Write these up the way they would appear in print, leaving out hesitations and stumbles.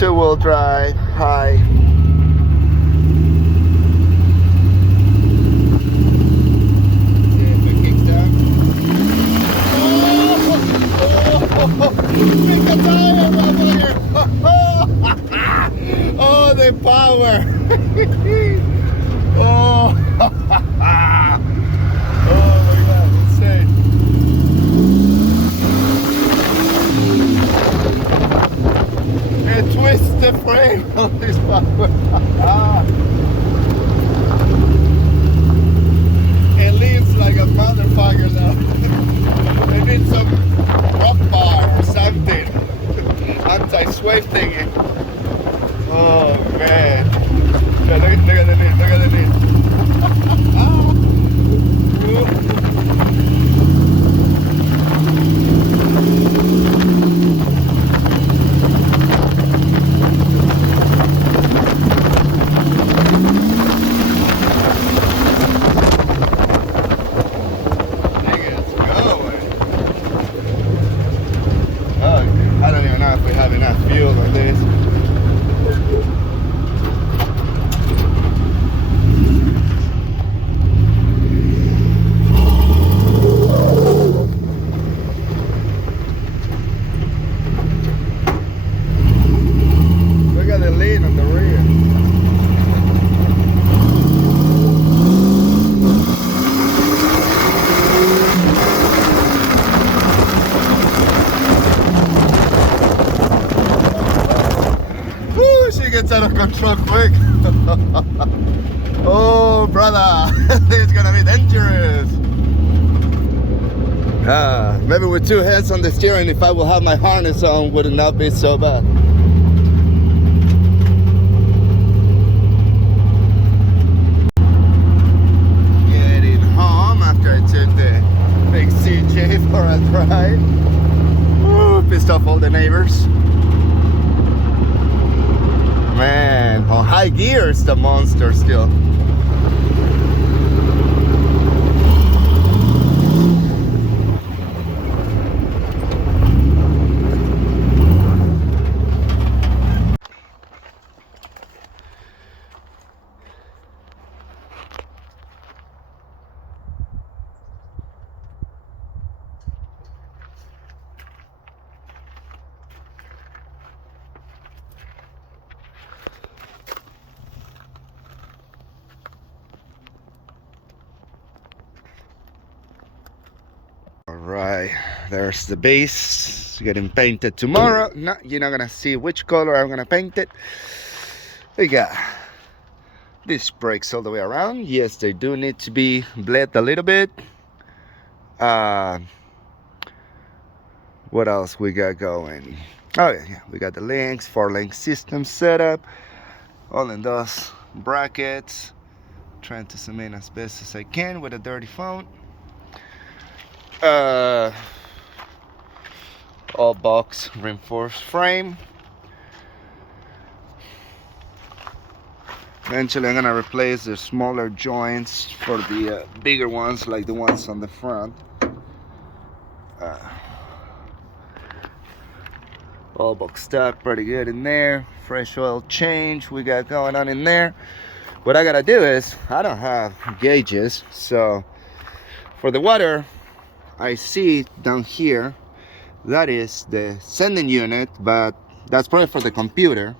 Two-wheel drive, high. See if it kicks down. Oh, big tire, motherfucker! Oh, the power! Oh, oh my God, insane! It twists the frame of this power. It leans like a motherfucker now. They need some rock bar or something. Anti-sway thingy. Oh man. Yeah, look at the lean, look at the lean. I don't even know if we have enough fuel like this. Look at the lean on the rear. She gets out of control quick. Oh, brother, this is gonna be dangerous. Maybe with two hands on the steering, if I will have my harness on, would not be so bad. Getting home after I took the big CJ for a drive. Ooh, pissed off all the neighbors. Man, on high gear it's the monster still. Alright, there's the base getting painted tomorrow. No, you're not gonna see which color I'm gonna paint it. We got these brakes all the way around. Yes, they do need to be bled a little bit. What else we got going? Oh yeah, we got the links, 4-link system setup, all in those brackets. Trying to zoom in as best as I can with a dirty phone. All box reinforced frame. Eventually I'm gonna replace the smaller joints for the bigger ones, like the ones on the front. All boxed up pretty good in there. Fresh oil change we got going on in there. What I gotta do is, I don't have gauges, so for the water I see down here, that is the sending unit, but that's probably for the computer.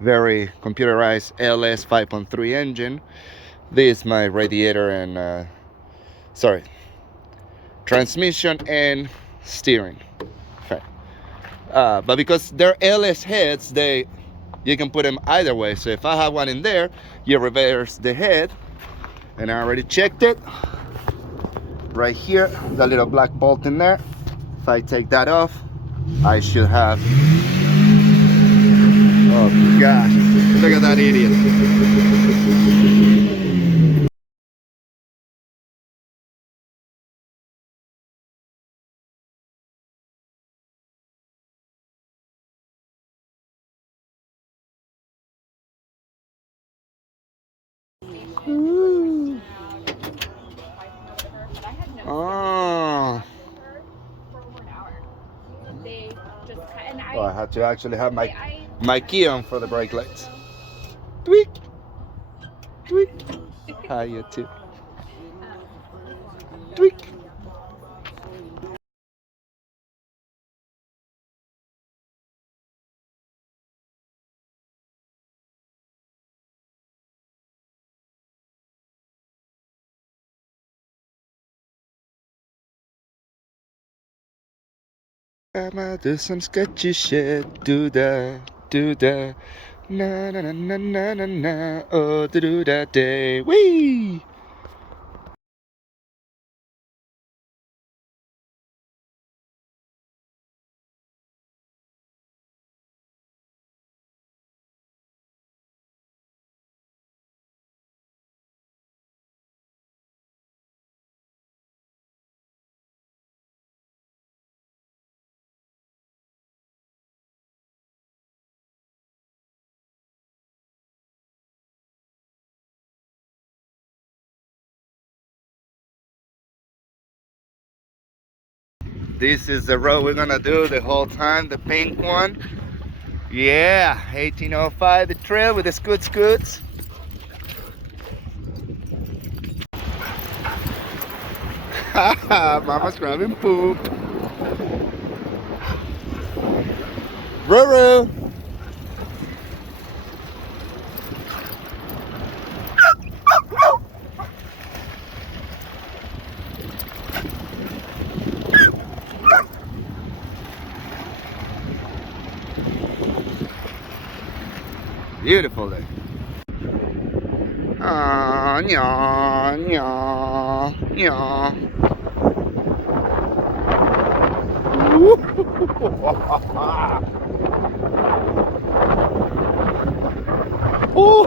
Very computerized LS 5.3 engine. This is my radiator and transmission and steering. Okay. But because they're LS heads, you can put them either way. So if I have one in there, you reverse the head, and I already checked it. Right here, the little black bolt in there. If I take that off, I should have. Oh gosh, look at that idiot. Oh. Oh, I had to actually have my My key on for the brake lights. Tweak, tweak. Hi, you too. Tweak. I'ma do some sketchy shit. Do that, do that. Na na na na na na na. Oh, to do that day. Whee! This is the road we're gonna do the whole time, the pink one. Yeah, 1805, the trail with the scoots. Haha, Mama's grabbing poop. Ruru. Beautiful day. Ah, nya, nya, nya. Oh.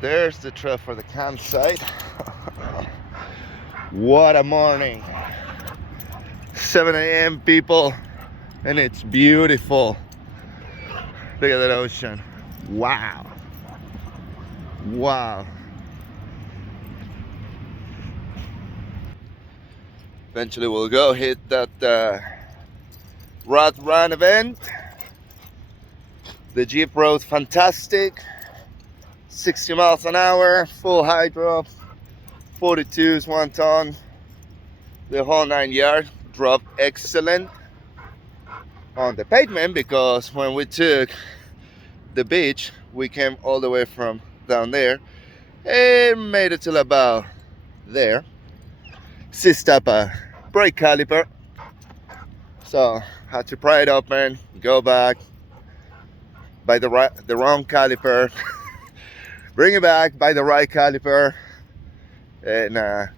There's the trail for the campsite. What a morning. 7 a.m. people, and it's beautiful. Look at that ocean. Wow. Wow. Eventually we'll go hit that Rod Run event. The Jeep rode fantastic. 60 miles an hour, full hydro, 42s, 1 ton, the whole 9 yards. Drove excellent on the pavement because when we took the beach, we came all the way from down there and made it till about there. Seized up a brake caliper, so had to pry it open, go back, buy the wrong caliper, bring it back, buy the right caliper, and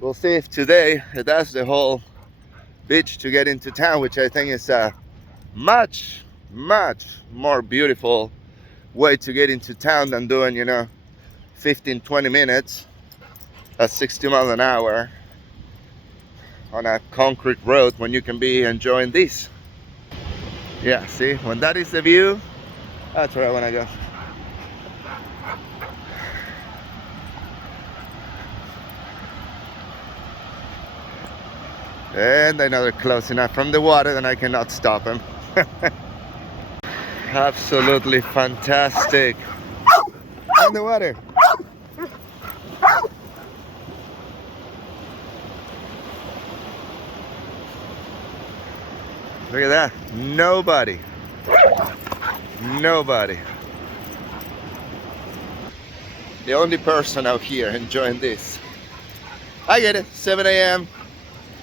we'll see if today that's the whole beach to get into town, which I think is a much more beautiful way to get into town than doing 15-20 minutes at 60 miles an hour on a concrete road when you can be enjoying this. Yeah, see, when that is the view, that's where I want to go. And I know they're close enough from the water that I cannot stop them. Absolutely fantastic. On the water. Look at that. Nobody. Nobody. The only person out here enjoying this. I get it. 7 a.m.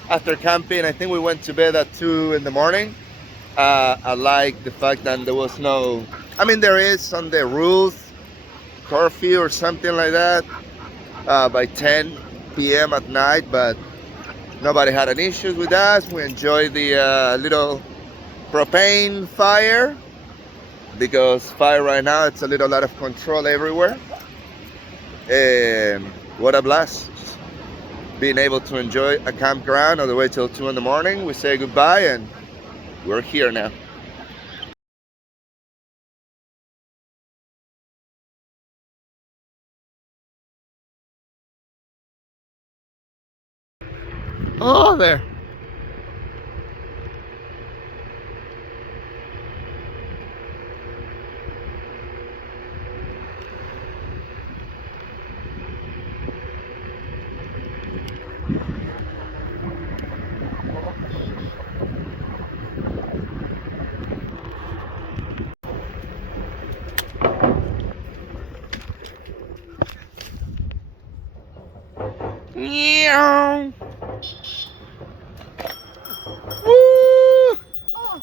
After camping, I think we went to bed at 2 in the morning. I like the fact that there was no, I mean there is on the rules, curfew or something like that by 10 p.m. at night, but nobody had any issues with us. We enjoyed the little propane fire because fire right now, it's a little out of control everywhere. And what a blast. Being able to enjoy a campground all the way till 2 in the morning. We say goodbye and we're here now. there. Meow. Woo! Oh.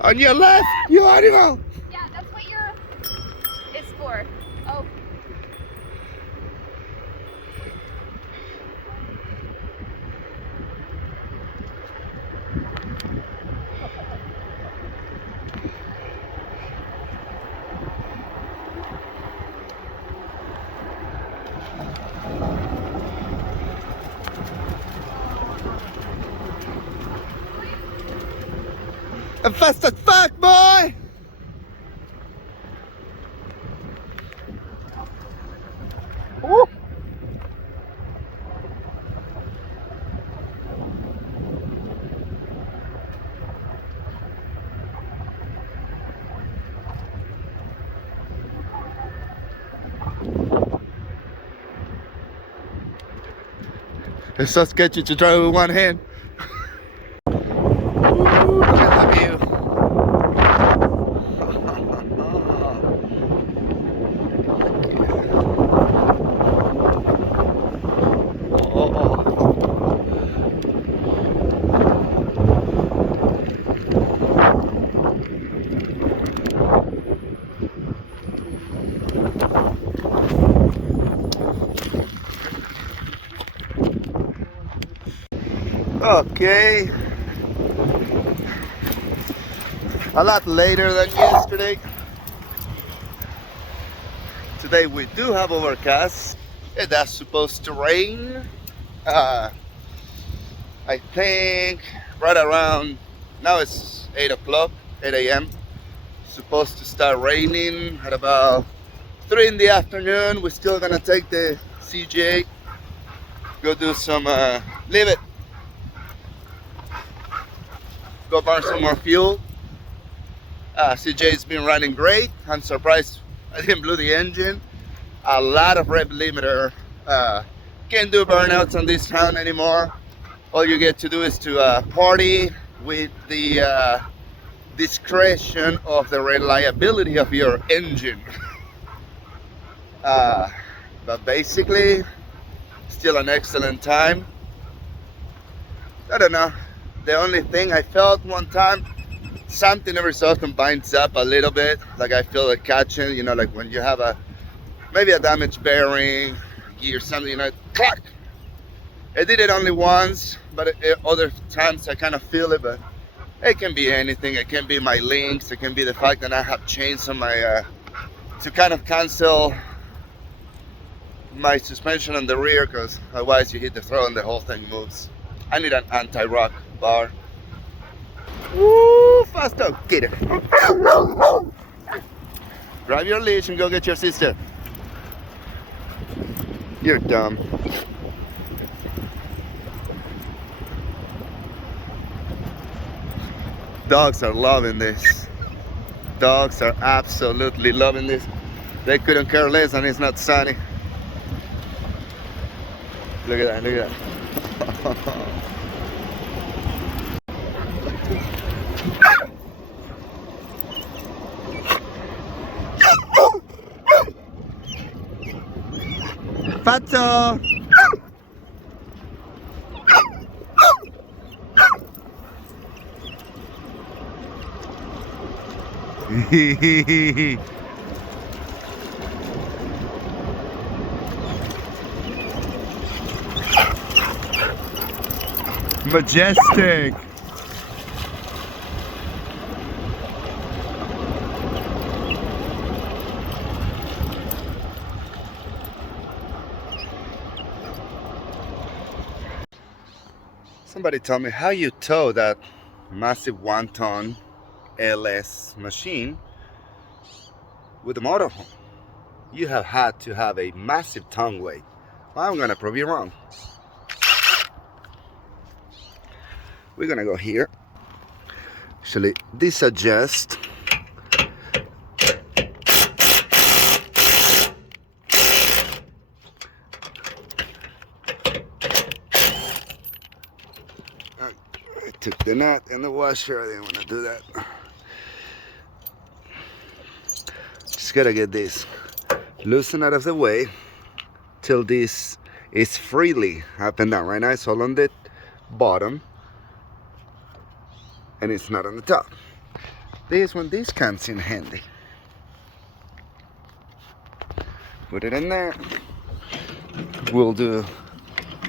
On your left, you animal. Yeah, that's what your is for. Oh. I'm fast as fuck, boy. Woo. It's so sketchy to try with one hand. Ooh, look at that view. Okay. A lot later than yesterday. Today we do have overcast. That's supposed to rain. I think right around, now it's 8 o'clock, 8 a.m. Supposed to start raining at about 3 in the afternoon. We're still gonna take the CJ, go do some, leave it, go burn some more fuel. CJ's been running great. I'm surprised I didn't blow the engine. A lot of rev limiter. Can't do burnouts on this town anymore. All you get to do is to party with the discretion of the reliability of your engine. But basically, still an excellent time. I don't know. The only thing I felt one time, something every so often binds up a little bit. Like I feel it catching, you know, like when you have maybe a damaged bearing, gear, something, you know, clack. I did it only once, but other times I kind of feel it, but it can be anything. It can be my links. It can be the fact that I have chains on my, to kind of cancel my suspension on the rear, because otherwise you hit the throttle and the whole thing moves. I need an anti-rock bar. Woo, faster, get it. Grab your leash and go get your sister. You're dumb. Dogs are loving this. Dogs are absolutely loving this. They couldn't care less and it's not sunny. Look at that, look at that. Pato! Majestic. Somebody tell me how you tow that massive 1-ton LS machine with a motorhome. You have had to have a massive tongue weight. Well, I'm gonna prove you wrong. We're gonna go here. Actually, this adjusts. I took the nut and the washer. I didn't want to do that. Just gotta get this loosened out of the way till this is freely up and down. Right now it's all on the bottom and it's not on the top. This when this comes in handy. Put it in there. We'll do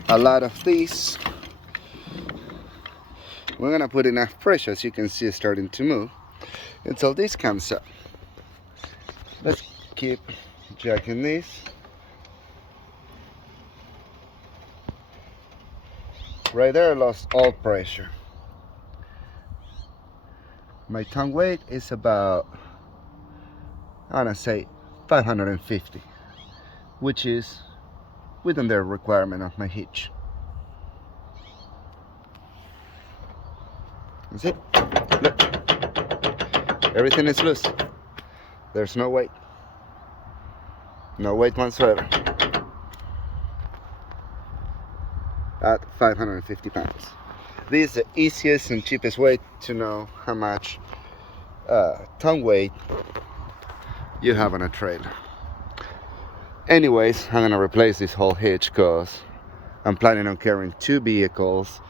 a lot of these. We're gonna put enough pressure, as you can see, it's starting to move until this comes up. Let's keep jacking this. Right there, I lost all pressure. My tongue weight is about, I wanna say 550, which is within the requirement of my hitch. That's it. Look. Everything is loose. There's no weight. No weight whatsoever. At 550 pounds. This is the easiest and cheapest way to know how much tongue weight you have on a trailer. Anyways, I'm gonna replace this whole hitch because I'm planning on carrying 2 vehicles.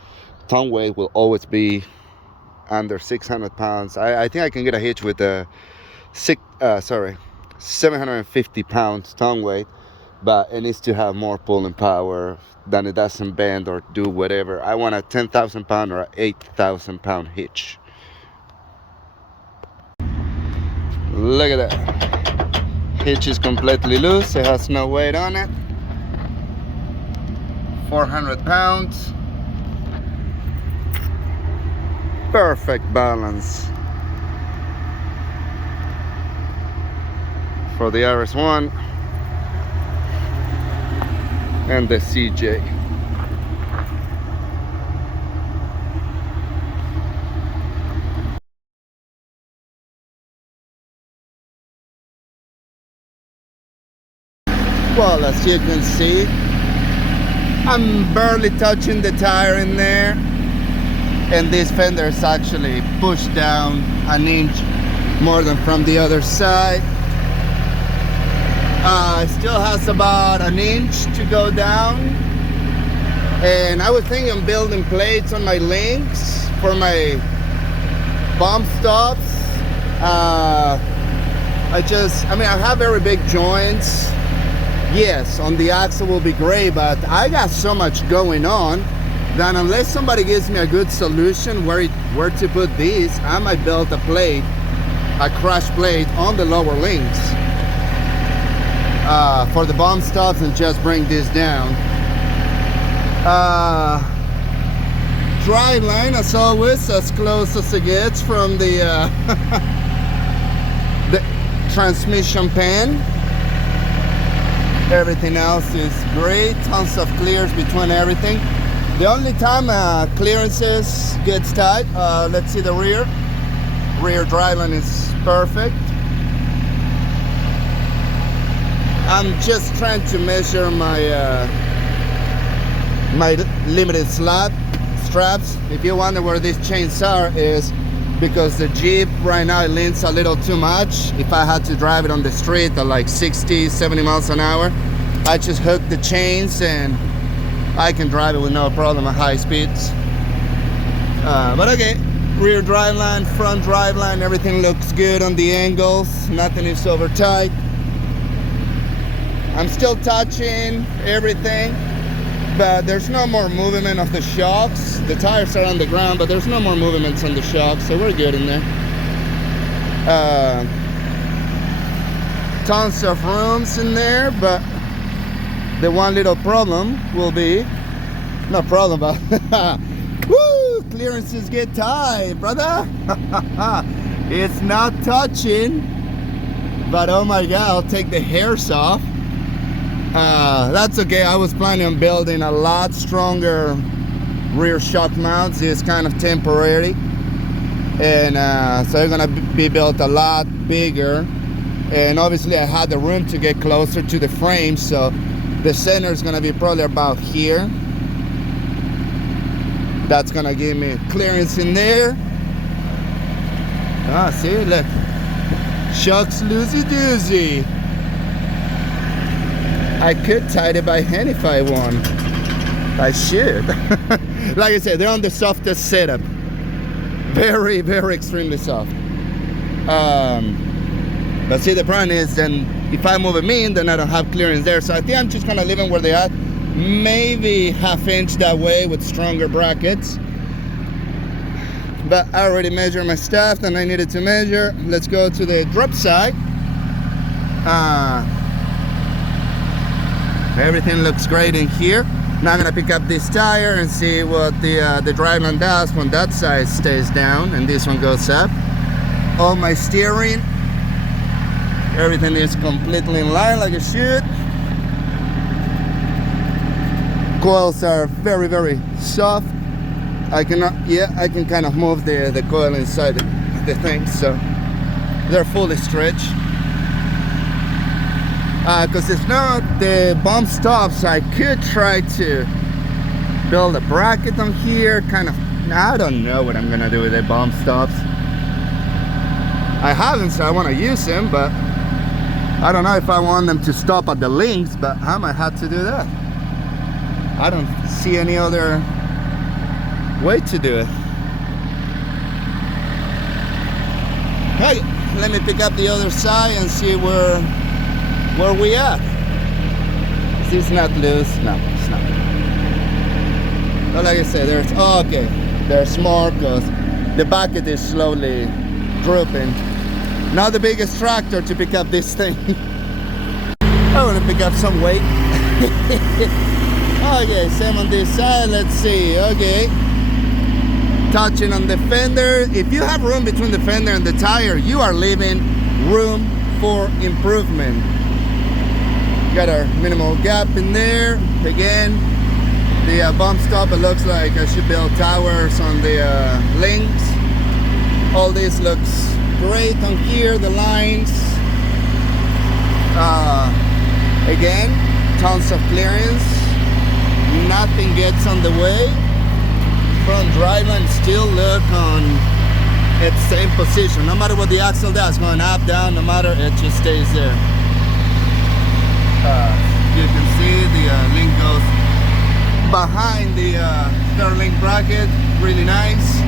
Tongue weight will always be under 600 pounds. I think I can get a hitch with a 750 pounds tongue weight, but it needs to have more pulling power than it doesn't bend or do whatever. I want a 10,000 pound or a 8,000 pound hitch. Look at that. Hitch is completely loose. It has no weight on it. 400 pounds. Perfect balance for the RS1 and the CJ. Well, as you can see, I'm barely touching the tire in there. And this fender is actually pushed down an inch more than from the other side. It still has about an inch to go down. And I was thinking of building plates on my links for my bump stops. I have very big joints. Yes, on the axle will be great, but I got so much going on that unless somebody gives me a good solution where to put these, I might build a plate, a crash plate on the lower links for the bump stops and just bring this down. Dry line as always, as close as it gets from the the transmission pan. Everything else is great, tons of clears between everything. The only time clearances gets tight, let's see the rear. Rear driveline is perfect. I'm just trying to measure my my limited straps. If you wonder where these chains are, is because the Jeep right now it leans a little too much. If I had to drive it on the street at like 60, 70 miles an hour, I just hook the chains and I can drive it with no problem at high speeds. But okay, rear driveline, front driveline, everything looks good on the angles. Nothing is over tight. I'm still touching everything, but there's no more movement of the shocks. The tires are on the ground, but there's no more movements on the shocks, so we're good in there. Tons of rooms in there, but the one little problem will be, no problem, but clearances get tight, brother. It's not touching, but oh my God, I'll take the hairs off. That's okay. I was planning on building a lot stronger rear shock mounts. It's kind of temporary, and so they're gonna be built a lot bigger. And obviously I had the room to get closer to the frame, so the center is gonna be probably about here. That's gonna give me clearance in there. Ah, see, look, shocks loosey doozy. I could tie it by hand if I want. I should. Like I said, they're on the softest setup. Very, very extremely soft. But see, the problem is then if I move them in, then I don't have clearance there. So I think I'm just gonna leave them where they are. Maybe half inch that way with stronger brackets. But I already measured my stuff that I needed to measure. Let's go to the drop side. Everything looks great in here. Now I'm gonna pick up this tire and see what the driveline does when that side stays down and this one goes up. All my steering, everything is completely in line like it should. Coils are very, very soft. I can kind of move the coil inside the thing, so they're fully stretched. Because if not, the bump stops. I could try to build a bracket on here, kind of. I don't know what I'm gonna do with the bump stops. I haven't, so I want to use them, but I don't know if I want them to stop at the links, but I might have to do that. I don't see any other way to do it. Hey, let me pick up the other side and see where we at. Is this not loose? No, it's not. But like I said, there's okay. There's more because the bucket is slowly drooping. Not the biggest tractor to pick up this thing. I want to pick up some weight. Okay, same on this side. Let's see. Okay, touching on the fender. If you have room between the fender and the tire, you are leaving room for improvement. Got our minimal gap in there. Again, the bump stop, it looks like I should build towers on the links. All this looks great on here, the lines. Again, tons of clearance. Nothing gets on the way. Front driveline still look on its same position. No matter what the axle does, going up, down, no matter, it just stays there. You can see the link goes behind the third link bracket. Really nice.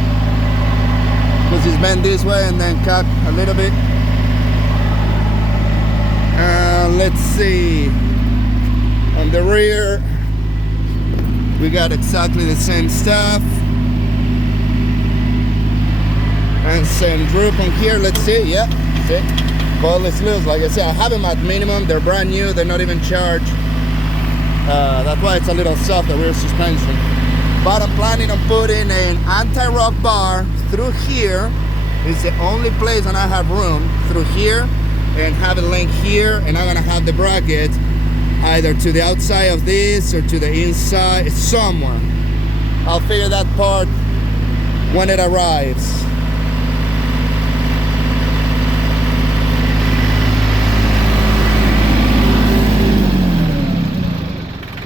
Because it's bent this way and then cut a little bit. Let's see. On the rear, we got exactly the same stuff. And same droop on here. Let's see. Yeah, see. Coil is loose. Like I said, I have them at minimum. They're brand new. They're not even charged. That's why it's a little soft, the rear suspension. But I'm planning on putting an anti-rock bar through here. It's the only place that I have room through here, and have a link here, and I'm gonna have the bracket either to the outside of this or to the inside, somewhere. I'll figure that part when it arrives.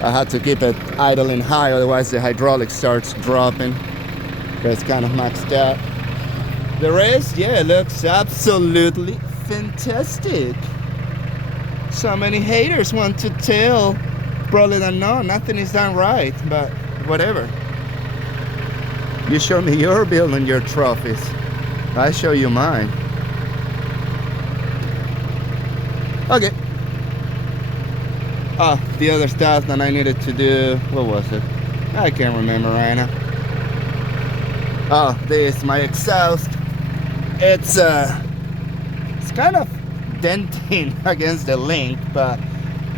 I had to keep it idling high, otherwise the hydraulic starts dropping. It's kind of maxed out. The rest, yeah, looks absolutely fantastic. So many haters want to tell, probably don't know, nothing is done right, but whatever. You show me your build and your trophies. I show you mine. Okay. Oh, the other stuff that I needed to do, what was it? I can't remember right now. Oh, this, my exhaust. It's kind of denting against the link, but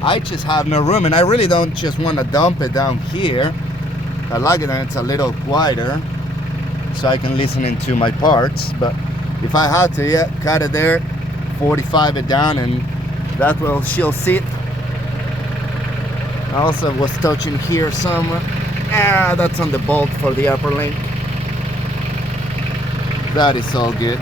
I just have no room, and I really don't just want to dump it down here. I like it and it's a little quieter. so I can listen into my parts. But if I had to, yeah, cut it there, 45 it down, and that will she'll sit. I also was touching here somewhere. Ah, that's on the bolt for the upper link. That is all good.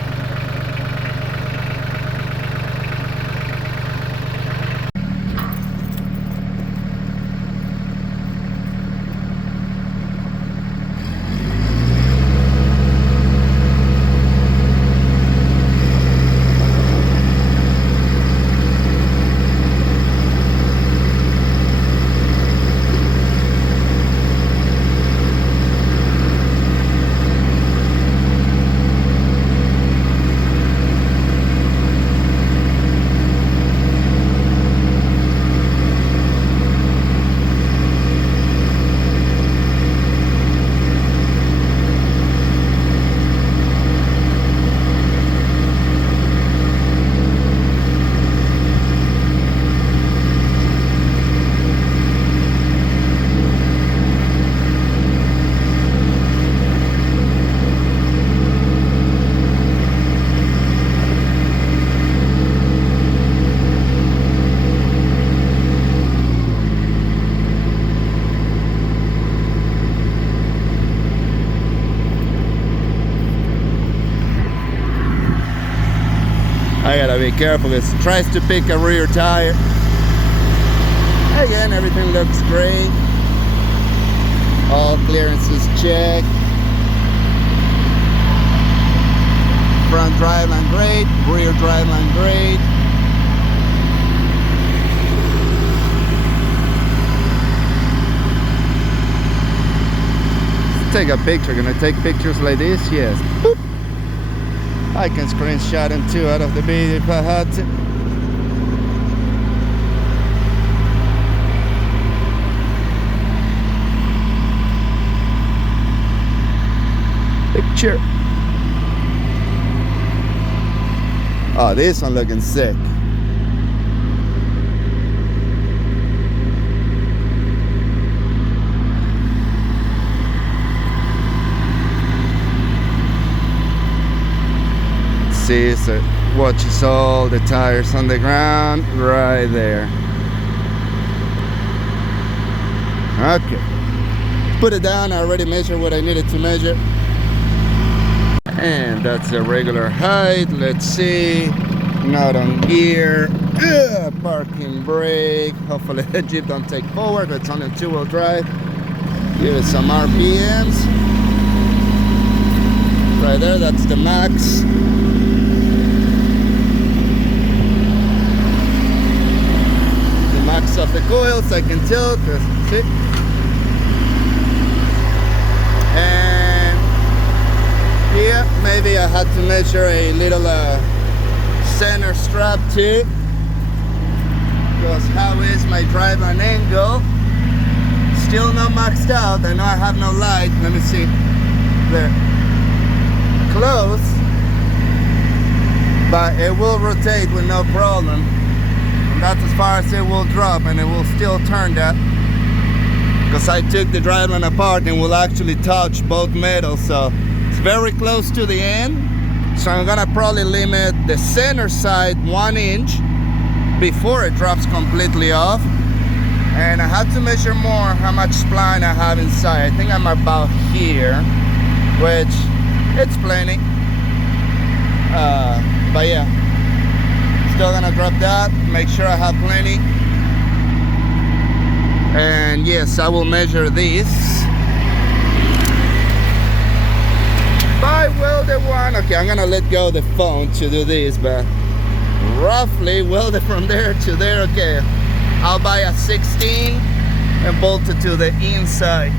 I gotta be careful because it tries to pick a rear tire. Again, everything looks great. All clearances checked. Front driveline great, rear driveline great. Let's take a picture. Gonna take pictures like this? Yes. Boop. I can screenshot them too out of the video if I had to. Picture. Oh, this one looking sick. See, so it watches all the tires on the ground right there. Okay, put it down. I already measured what I needed to measure, and that's the regular height. Let's see, not on gear. Parking brake. Hopefully the Jeep don't take forward. It's on a two-wheel drive. Give it some RPMs. Right there, that's the max. Max of the coils, I can tilt. See? And yeah, maybe I had to measure a little center strap too, because how is my driveline angle? Still not maxed out. I know I have no light. Let me see. There. Close, but it will rotate with no problem. That's as far as it will drop, and it will still turn that, because I took the driveline apart and will actually touch both metals, so it's very close to the end. So I'm gonna probably limit the center side 1 inch before it drops completely off. And I had to measure more how much spline I have inside. I think I'm about here, which it's plenty. But yeah, still gonna drop that, make sure I have plenty. And yes, I will measure this by welded one. Okay, I'm gonna let go of the phone to do this, but roughly welded from there to there. Okay, I'll buy a 16 and bolt it to the inside.